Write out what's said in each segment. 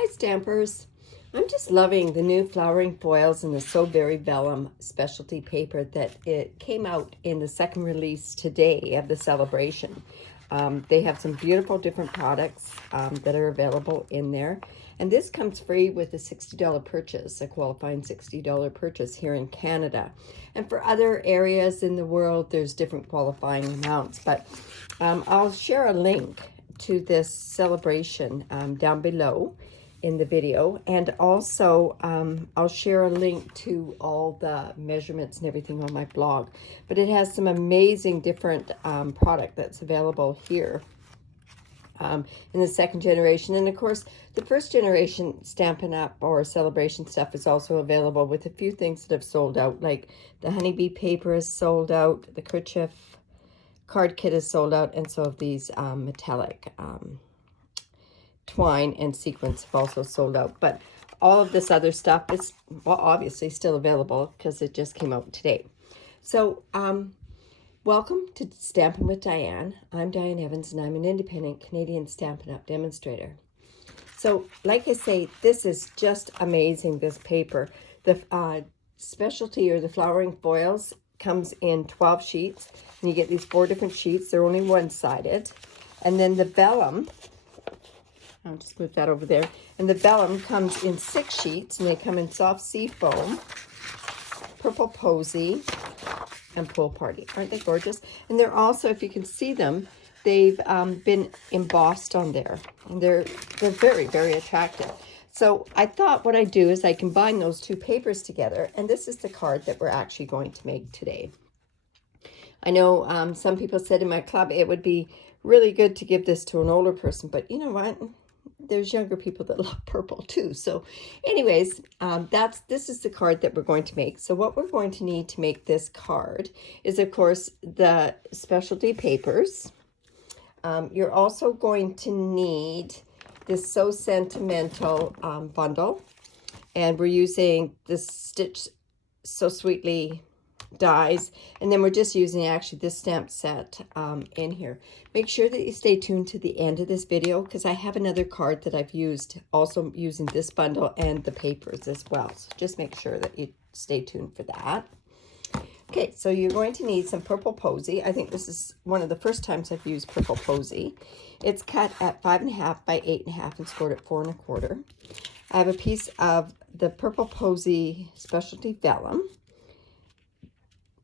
Hi Stampers! I'm just loving the new flowering foils and the So Very Vellum specialty paper that it came out in the second release today of the Sale-A-Bration. They have some beautiful different products that are available in there. And this comes free with a $60 purchase, a qualifying $60 purchase here in Canada. And for other areas in the world, there's different qualifying amounts. But I'll share a link to this Sale-A-Bration down below in the video, and also I'll share a link to all the measurements and everything on my blog. But it has some amazing different product that's available here in the second generation. And of course the first generation Stampin' Up or Sale-A-Bration stuff is also available, with a few things that have sold out, like the honeybee paper is sold out, the kerchief card kit is sold out, and so have these metallic twine and sequins have also sold out. But all of this other stuff is, well, obviously still available because it just came out today. So welcome to Stampin' with Diane. I'm Diane Evans, and I'm an independent Canadian Stampin' Up Demonstrator. So like I say, this is just amazing, this paper. The specialty, or the flowering foils, comes in 12 sheets, and you get these 4 different sheets. They're only one-sided. And then the vellum, I'll just move that over there. And the vellum comes in 6 sheets, and they come in soft sea foam, purple posy, and pool party. Aren't they gorgeous? And they're also, if you can see them, they've been embossed on there. And they're very, very attractive. So I thought what I'd do is I combine those 2 papers together, and this is the card that we're actually going to make today. I know some people said in my club it would be really good to give this to an older person, but you know what? There's younger people that love purple too. So anyways, this is the card that we're going to make. So what we're going to need to make this card is, of course, the specialty papers. You're also going to need this So Sentimental bundle, and we're using this Stitch So Sweetly dies, and then we're just using actually this stamp set in here. Make sure that you stay tuned to the end of this video, because I have another card that I've used also using this bundle and the papers as well. So just make sure that you stay tuned for that. Okay, so you're going to need some purple posy. I think this is one of the first times I've used purple posy. It's cut at 5.5 by 8.5 and scored at 4 1/4. I have a piece of the purple posy specialty vellum,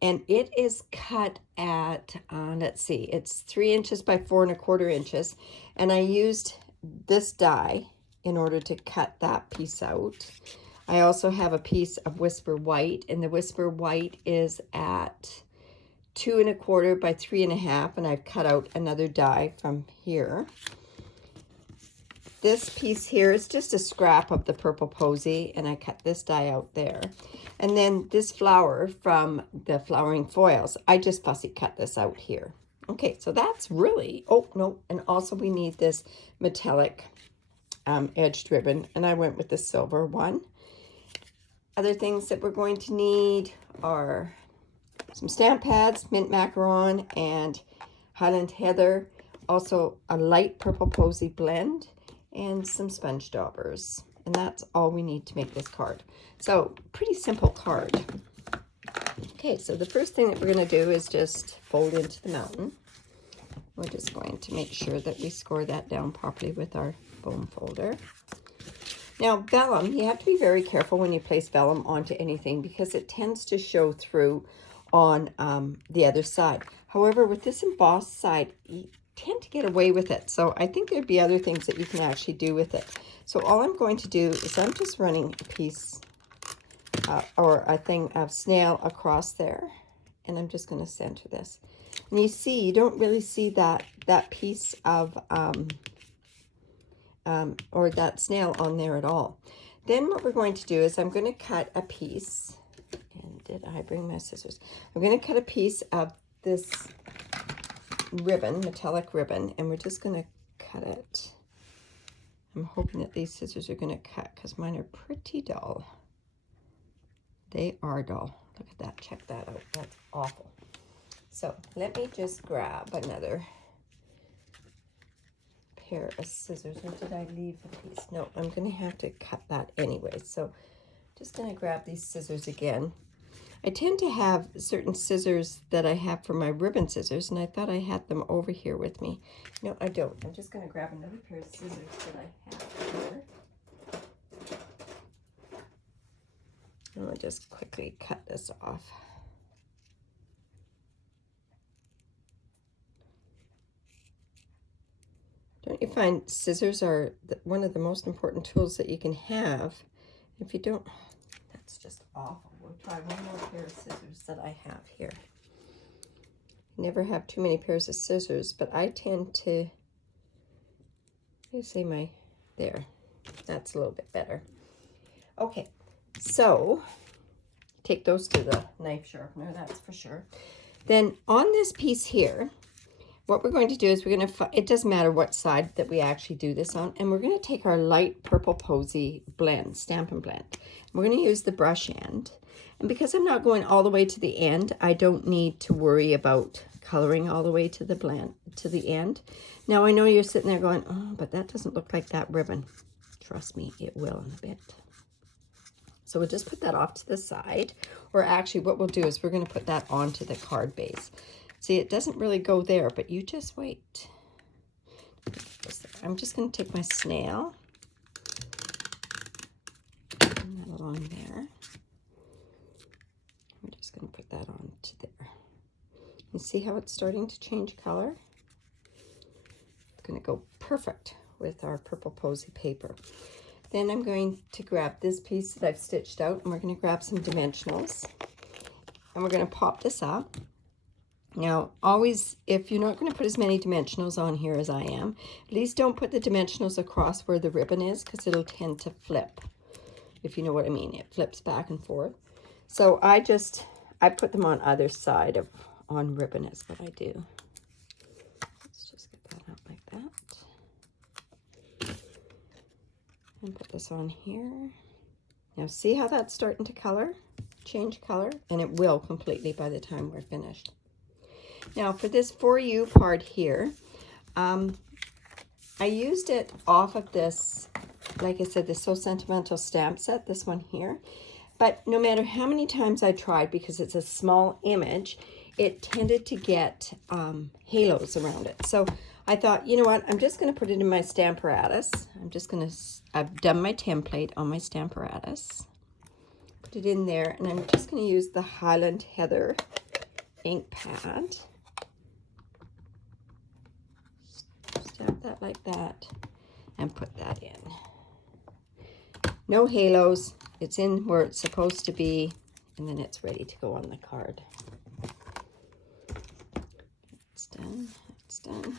and it is cut at, let's see, it's 3 inches by 4 1/4 inches. And I used this die in order to cut that piece out. I also have a piece of Whisper White, and the Whisper White is at 2 1/4 by 3 1/2, and I've cut out another die from here. This piece here is just a scrap of the purple posy, and I cut this die out there. And then this flower from the flowering foils, I just fussy cut this out here. Okay, so that's really, oh no, and also we need this metallic edged ribbon, and I went with the silver one. Other things that we're going to need are some stamp pads, mint macaron, and Highland Heather, also a light purple posy blend, and some sponge daubers. And that's all we need to make this card. So pretty simple card. Okay, so the first thing that we're going to do is just fold into the mountain. We're just going to make sure that we score that down properly with our foam folder. Now vellum, you have to be very careful when you place vellum onto anything, because it tends to show through on the other side. However, with this embossed side, you tend to get away with it. So I think there'd be other things that you can actually do with it. So all I'm going to do is I'm just running a piece or a thing of snail across there, and I'm just going to center this. And you see, you don't really see that piece of or that snail on there at all. Then what we're going to do is I'm going to cut a piece, and did I bring my scissors? I'm going to cut a piece of this ribbon, metallic ribbon, and we're just going to cut it. I'm hoping that these scissors are going to cut, because mine are pretty dull. They are dull. Look at that. Check that out. That's awful. So let me just grab another pair of scissors, or did I leave a piece? No, I'm going to have to cut that anyway. So just going to grab these scissors again. I tend to have certain scissors that I have for my ribbon scissors, and I thought I had them over here with me. No, I don't. I'm just going to grab another pair of scissors that I have here. And I'll just quickly cut this off. Don't you find scissors are one of the most important tools that you can have? If you don't, that's just awful. We'll try one more pair of scissors that I have here. Never have too many pairs of scissors, but I tend to, there, that's a little bit better. Okay, so take those to the knife sharpener, that's for sure. Then on this piece here, what we're going to do is we're going to, it doesn't matter what side that we actually do this on, and we're going to take our light purple posy blend, Stampin' Blend. We're going to use the brush end. And because I'm not going all the way to the end, I don't need to worry about coloring all the way to the blend, to the end. Now I know you're sitting there going, oh, but that doesn't look like that ribbon. Trust me, it will in a bit. So we'll just put that off to the side, or actually what we'll do is we're going to put that onto the card base. See, it doesn't really go there, but you just wait. I'm just going to take my snail, put that along there. I'm just going to put that on to there. You see how it's starting to change color? It's going to go perfect with our purple posy paper. Then I'm going to grab this piece that I've stitched out, and we're going to grab some dimensionals, and we're going to pop this up. Now, always, if you're not going to put as many dimensionals on here as I am, at least don't put the dimensionals across where the ribbon is, because it'll tend to flip, if you know what I mean. It flips back and forth. So I put them on either side of, on ribbon is what I do. Let's just get that out like that. And put this on here. Now see how that's starting to color? Change color? And it will completely by the time we're finished. Now for this For You part here, I used it off of this, like I said, this So Sentimental stamp set, this one here. But no matter how many times I tried, because it's a small image, it tended to get halos around it. So I thought, you know what, I'm just going to put it in my Stamparatus. I've done my template on my Stamparatus. Put it in there, and I'm just going to use the Highland Heather ink pad. Stamp that like that and put that in. No halos. It's in where it's supposed to be, and then it's ready to go on the card. It's done. It's done.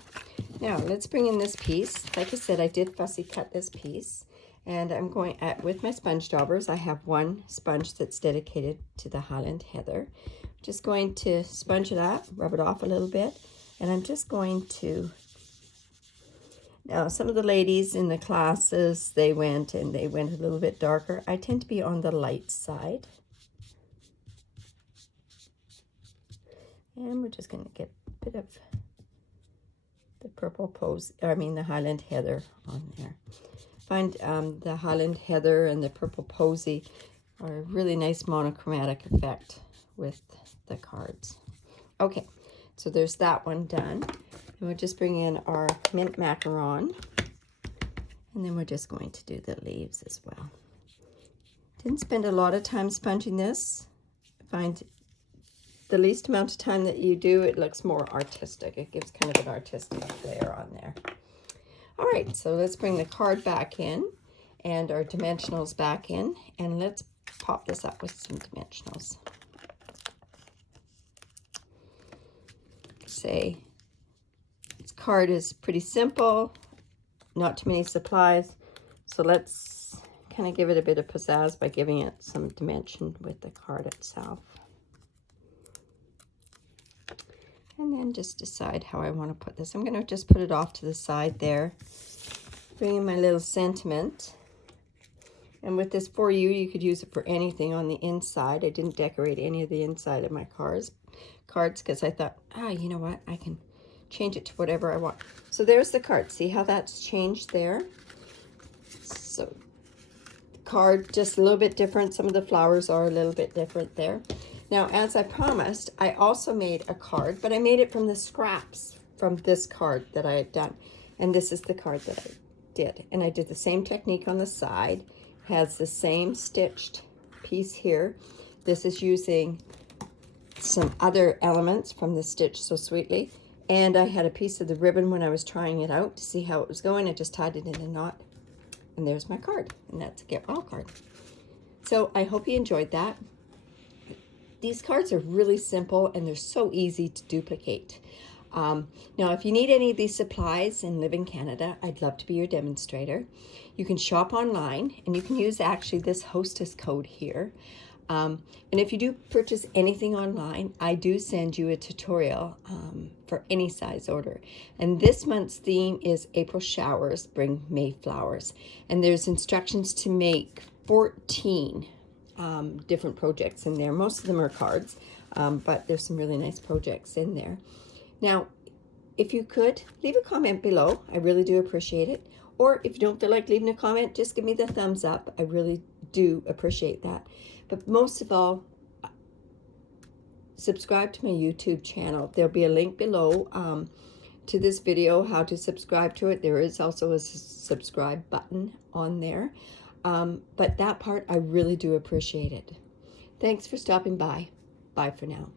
Now let's bring in this piece. Like I said, I did fussy cut this piece, and I'm going with my sponge daubers. I have one sponge that's dedicated to the Highland Heather. Just going to sponge it up, rub it off a little bit, and I'm just going to. Now, some of the ladies in the classes, they went a little bit darker. I tend to be on the light side. And we're just going to get a bit of the the Highland Heather on there. Find the Highland Heather and the purple posy are a really nice monochromatic effect with the cards. Okay, so there's that one done. And we'll just bring in our mint macaron, and then we're just going to do the leaves as well. Didn't spend a lot of time sponging this. I find the least amount of time that you do, it looks more artistic. It gives kind of an artistic flair on there. All right, so let's bring the card back in and our dimensionals back in, and let's pop this up with some dimensionals. Say, this card is pretty simple, not too many supplies, so let's kind of give it a bit of pizzazz by giving it some dimension with the card itself. And then just decide how I want to put this. I'm going to just put it off to the side there. Bring in my little sentiment. And with this For You, you could use it for anything on the inside. I didn't decorate any of the inside of my cards because I thought, you know what? I can change it to whatever I want. So there's the card. See how that's changed there? So the card just a little bit different. Some of the flowers are a little bit different there. Now, as I promised, I also made a card, but I made it from the scraps from this card that I had done. And this is the card that I did. And I did the same technique on the side. Has the same stitched piece here. This is using some other elements from the Stitch So Sweetly. And I had a piece of the ribbon when I was trying it out to see how it was going. I just tied it in a knot. And there's my card. And that's a Get Well card. So I hope you enjoyed that. These cards are really simple and they're so easy to duplicate. Now, if you need any of these supplies and live in Canada, I'd love to be your demonstrator. You can shop online and you can use actually this hostess code here. And if you do purchase anything online, I do send you a tutorial for any size order. And this month's theme is April showers bring May flowers. And there's instructions to make 14 different projects in there. Most of them are cards, but there's some really nice projects in there. Now, if you could, leave a comment below. I really do appreciate it. Or if you don't feel like leaving a comment, just give me the thumbs up. I really do appreciate that. But most of all, subscribe to my YouTube channel. There'll be a link below to this video, how to subscribe to it. There is also a subscribe button on there. But that part, I really do appreciate it. Thanks for stopping by. Bye for now.